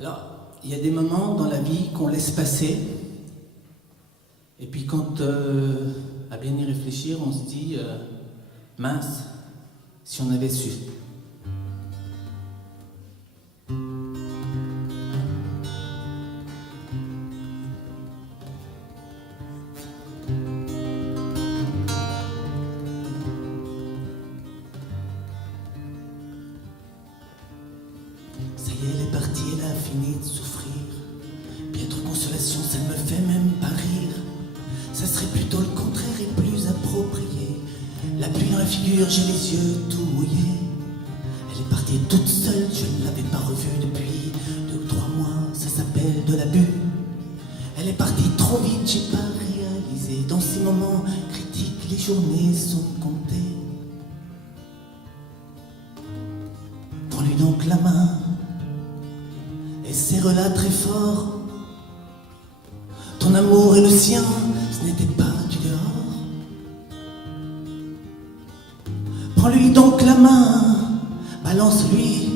Alors, il y a des moments dans la vie qu'on laisse passer, et puis quand, à bien y réfléchir, on se dit, mince, si on avait su. Ça y est, elle est partie, elle a fini de souffrir. Bien trop consolation, ça ne me fait même pas rire. Ça serait plutôt le contraire et plus approprié. La pluie dans la figure, j'ai les yeux tout mouillés. Elle est partie toute seule, je ne l'avais pas revue depuis 2 ou 3 mois, ça s'appelle de l'abus. Elle est partie trop vite, j'ai pas réalisé. Dans ces moments critiques, les journées sont comptées. Prends-lui donc la main et serre-la très fort. Ton amour et le sien, ce n'était pas du dehors. Prends-lui donc la main, balance-lui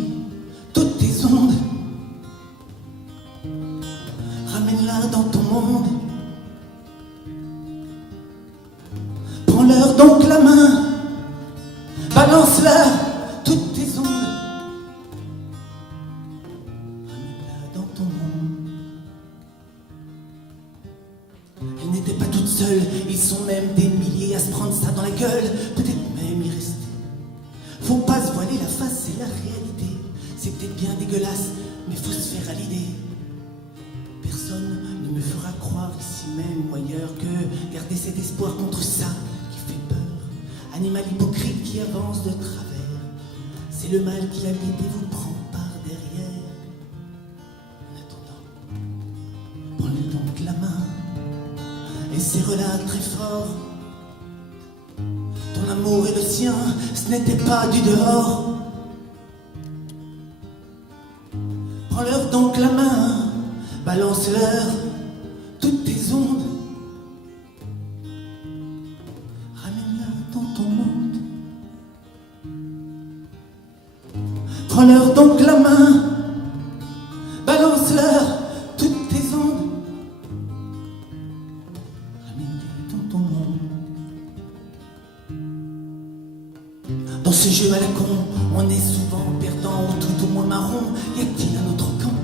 toutes tes ondes. Ramène-la dans ton monde. Prends-leur donc la main, balance-la toutes tes ondes. Dans ton monde. Elle n'était pas toute seule, ils sont même des milliers à se prendre ça dans la gueule, peut-être même y rester. Faut pas se voiler la face, c'est la réalité. C'est peut-être bien dégueulasse, mais faut se faire à l'idée. Personne ne me fera croire ici même ou ailleurs que garder cet espoir contre ça qui fait peur. Animal hypocrite qui avance de travers, c'est le mal qui habite et vous prend par derrière. Prends-lui donc la main et serre-la très fort. Ton amour et le sien, ce n'était pas du dehors. Prends-leur donc la main, balance-leur toutes tes ondes. Ramène-la dans ton monde. Prends-leur donc la main, balance-leur toutes tes ondes. Ramène-les dans ton monde. Dans ce jeu à la con, on est souvent perdant ou tout au moins marron. Y a-t-il un autre camp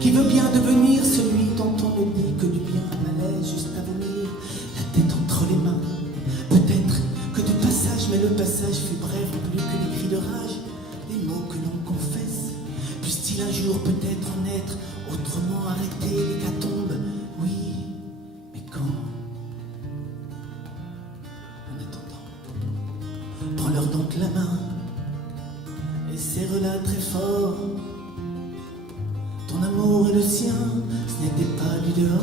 qui veut bien devenir celui dont on ne dit que du bien, malaise juste à venir, la tête entre les mains? Peut-être que de passage, mais le passage fut bref, plus que des cris de rage, des mots que l'on confesse. Puisse-t-il un jour peut-être en être autrement, arrêter l'hécatombe? Oui, mais quand? En attendant, prends-leur donc la main et serre-la très fort. Ton amour et le sien, ce n'était pas du dehors.